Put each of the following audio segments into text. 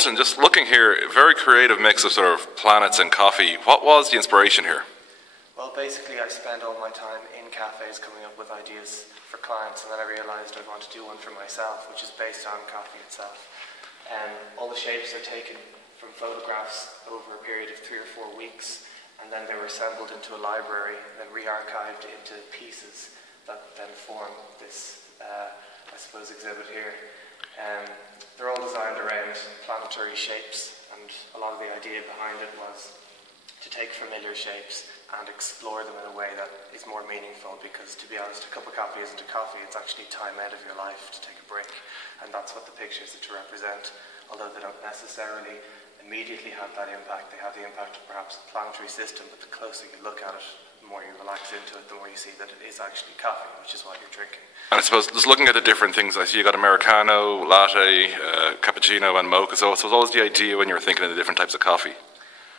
Ultan, just looking here, very creative mix of sort of planets and coffee. What was the inspiration here? Well, basically I spend all my time in cafes coming up with ideas for clients, and then I realised I'd want to do one for myself, which is based on coffee itself. All the shapes are taken from photographs over a period of 3 or 4 weeks, and then they were assembled into a library, then re-archived into pieces that then form this, I suppose, exhibit here. They're all designed around planetary shapes, and a lot of the idea behind it was to take familiar shapes and explore them in a way that is more meaningful, because to be honest, a cup of coffee isn't a coffee, it's actually time out of your life to take a break, and that's what the pictures are to represent. Although they don't necessarily immediately have that impact, they have the impact of perhaps the planetary system, but the closer you look at it, the more you relax into it, the more you see that it is actually coffee, which is what you're drinking. And I suppose just looking at the different things, I see you got Americano, latte, cappuccino and mocha, so what was the idea when you were thinking of the different types of coffee?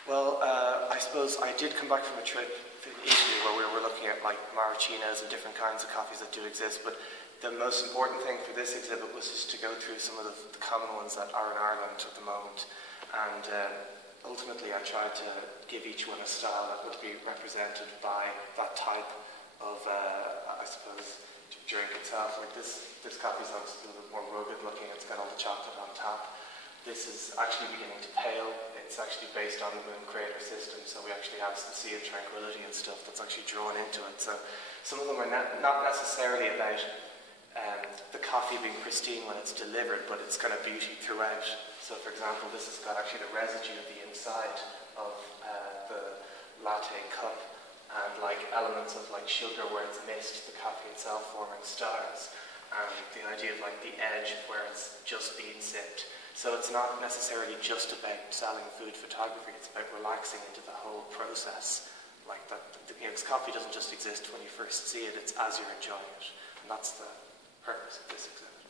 Well, I suppose I did come back from a trip in Italy where we were looking at like maracchinos and different kinds of coffees that do exist, but the most important thing for this exhibit was just to go through some of the common ones that are in Ireland at the moment, and ultimately I tried to give each one a style that would be represented by that type of, I suppose, drink itself. Like this coffee is obviously a little bit more rugged looking, it's got all the chocolate on top. This is actually beginning to pale. It's actually based on the moon crater system, so we actually have the Sea of Tranquility and stuff that's actually drawn into it. So some of them are not necessarily about the coffee being pristine when it's delivered, but it's kind of beauty throughout. So for example, this has got actually the residue of the inside of the latte cup, and like elements of like sugar where it's missed, the coffee itself forming stars, and the idea of like the edge where it's just being sipped. So it's not necessarily just about selling food photography, it's about relaxing into the whole process. Like that, because coffee doesn't just exist when you first see it, it's as you're enjoying it. And that's the purpose of this exhibit.